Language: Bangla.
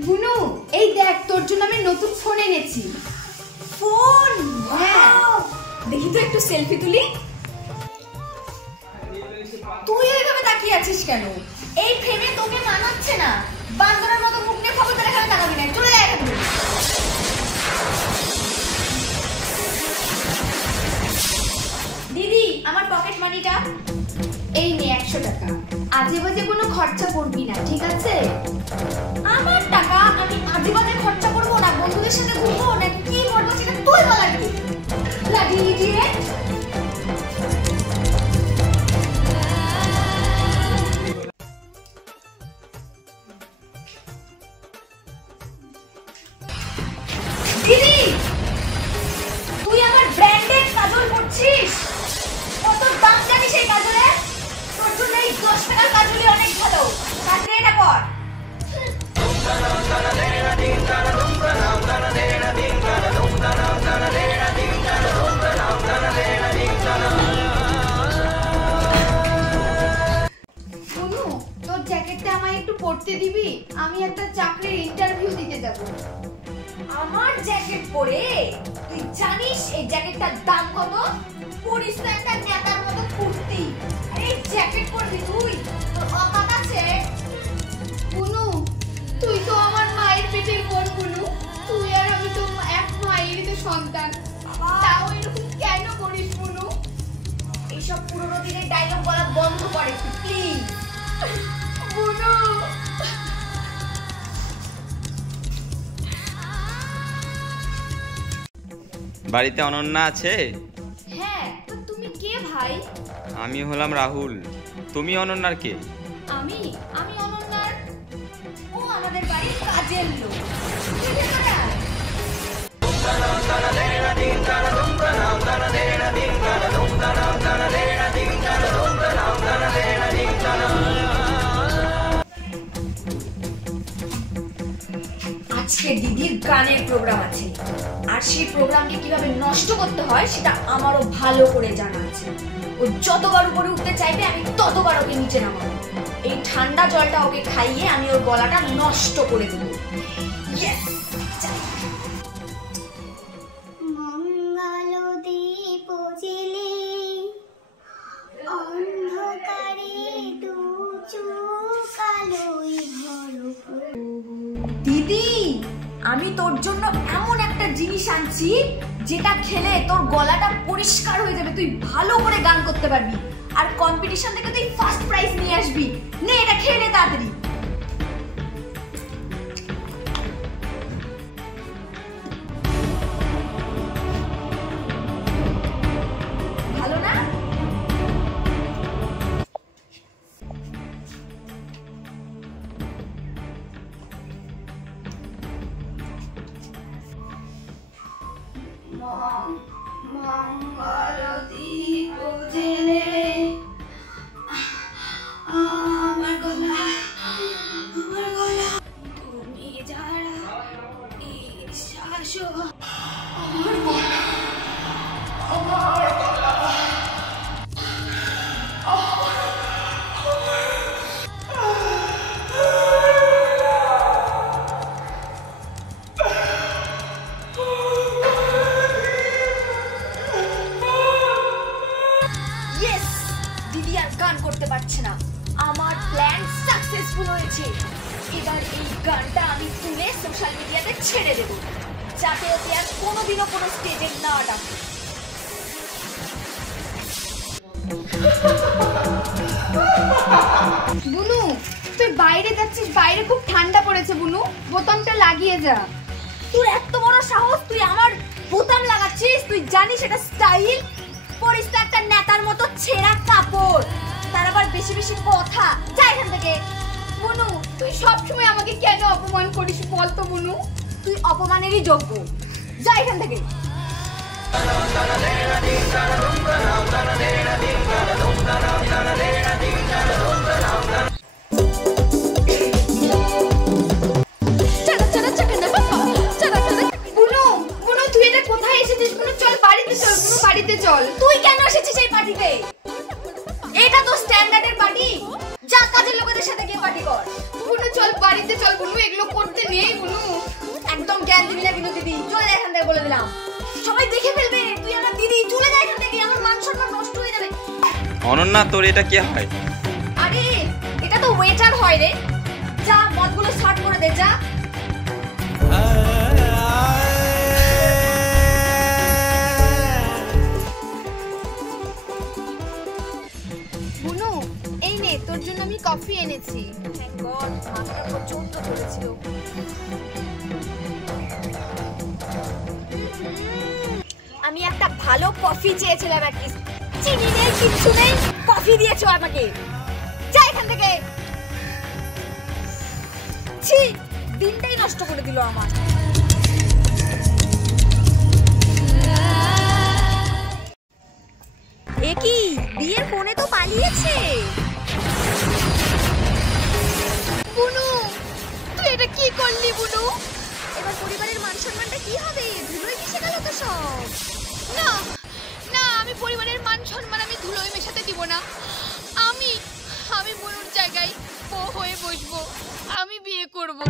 বুনু, এই দেখ তোর জন্য আমি নতুন ফোন এনেছি। ফোন? হ্যাঁ, দেখি তো একটু সেলফি তুলি। তুই এইভাবে তাকিয়ে আছিস কেন? এই ফ্রেমে তোকে মানাচ্ছে না। বান্দরের মতো মুখ নিয়ে খবরদার এখানে তাকাবি না, চলে যা এখান থেকে। দিদি, আমার পকেট মানিটা। এই নে 100 টাকা। আজে বাজে কোনো খরচা করবি না, ঠিক আছে? আমার টাকা আমি আজে বাজে খরচা করবো না, বন্ধুদের সাথে ঘুরবো না, কি করবো সেটা তুই বলাবি। লাগিয়ে দিয়ে দিদি, তুই আমার ব্র্যান্ডেড কাজল পরছিস? কত দাম জানিস এই কাজলের? তোর জন্য এই 10 টাকার কাজলই অনেক ভালো। কাজলে এটা পর। বুনু, তোর জ্যাকেটটা আমায় একটু পরতে দিবি? আমি একটা চাকরির ইন্টারভিউ দিতে যাব। আমার জ্যাকেট পরে? তুই জানিস এই জ্যাকেটটার দাম কত? পরিস তো একটা নেতার মতো কুর্তি, আর এই জ্যাকেট পরবি তুই? তোর অকাত আছে? বুনু, তুই তো আমার মায়ের পেটের বোন বুনু। তুই আর আমি তো এক মায়েরই তো সন্তান। তাও এরকম কেন করিস বুনু? এইসব পুরোনো দিনের ডায়লগ বলা বন্ধ করে প্লিজ। বুনু, বাড়িতে অনন্যা আছে? হ্যাঁ, তো তুমি কে ভাই? আমি হলাম রাহুল। তুমি অনন্যার কে? আমি আমি অনন্যার, ও আমাদের বাড়ির কাজের লোক। তুই কে তোরা? আজকে দিদির গানের প্রোগ্রাম আছে, আর সেই প্রোগ্রামকে কিভাবে নষ্ট করতে হয় সেটা আমারও ভালো করে জানা আছে। ও যতবার উপরে উঠতে চাইবে আমি ততবার ওকে নিচে নামাবো। এই ঠান্ডা জলটা ওকে খাইয়ে আমি ওর গলাটা নষ্ট করে দেবো। ইয়েস! মঙ্গল দীপ জেলে অন্ধকারে দু চোখ আলোয় ভরপুর। দিদি, আমি তোর জন্য এমন একটা জিনিস আনছি যেটা খেলে তোর গলাটা পরিষ্কার হয়ে যাবে, তুই ভালো করে গান করতে পারবি, আর কম্পিটিশন থেকে তুই ফার্স্ট প্রাইজ নিয়ে আসবি। নে, এটা খেয়ে নে তাড়াতাড়ি। ভালো না? মঙ্গল দীপ জেলে আমার গলা, আমার গলা, তুমি যারা বিশ্বাস আমার গলা, আমার গলা, ইয়েস! দিদি আর গান করতে পারছে না। আমার প্ল্যান সাকসেসফুল হয়েছে। এবার এই গানটা আমি তুলে সোশ্যাল মিডিয়াতে ছেড়ে দেব, যাতে ওকে আর কোনোদিনও কোনো স্টেজে না ডাকে। বুনু, তুই বাইরে যাচ্ছিস, বাইরে খুব ঠান্ডা পড়েছে বুনু, বোতামটা লাগিয়ে যা। তোর এত বড় সাহস, তুই আমার বোতাম লাগাচ্ছিস? তুই জানিস এটা স্টাইল? পরিস তো একটা নেতার মতো ছেঁড়া কাপড়, তার আবার বেশি বেশি কথা। যা এখান থেকে। বুনু, তুই সবসময় আমাকে কেন অপমান করিস বল তো বুনু? তুই অপমানেরই যোগ্য। যা এখান থেকে। বুনু, বুনু তুই এটা কোথায় এসেছিস? বুনু চল বাড়িতে চল, বুনু বাড়িতে চল। তুই কেন এসেছিস এই পার্টিতে? এটা তো স্ট্যান্ডার্ডের পার্টি। যা কাজের লোকেদের সাথে গিয়ে পার্টি কর। বুনু চল বাড়িতে চল, বুনু এগুলো করতে নেই বুনু। একদম জ্ঞান দিবি না কিন্তু দিদি, চলে যা এখান থেকে বলে দিলাম। সবাই দেখে ফেলবে তুই আমার দিদি, চলে যা এখান থেকে, আমার মান সম্মান নষ্ট হয়ে যাবে। অনন্যা, তোর এটা কে হয়? আরে এটা তো ওয়েটার হয় রে। যা মদগুলো সার্ভ করে দে যা। বুনু এই নে তোর জন্য আমি কফি এনেছি। থ্যাংক গড, মাথাটা প্রচন্ড ধরেছিল। আমি একটা ভালো কফি চেয়েছিলাম, আর কি চিনি নেই কিচ্ছু নেই, কফি দিয়েছো আমাকে। যা এখান থেকে। ছি, দিনটাই নষ্ট করে দিল আমার। এ কি, বিয়ের ফোনে তো পালিয়েছে। বুনু তুই এটা কি করলি বুনু? এবার পরিবারের মান সম্মানটা কি হবে? ধুলোয় মিশে গেল তো সব। না না, আমি পরিবারের মান সম্মান আমি ধুলোয় মেশাতে দিব না। আমি বুনুর জায়গায় বউ হয়ে বসবো, আমি বিয়ে করব।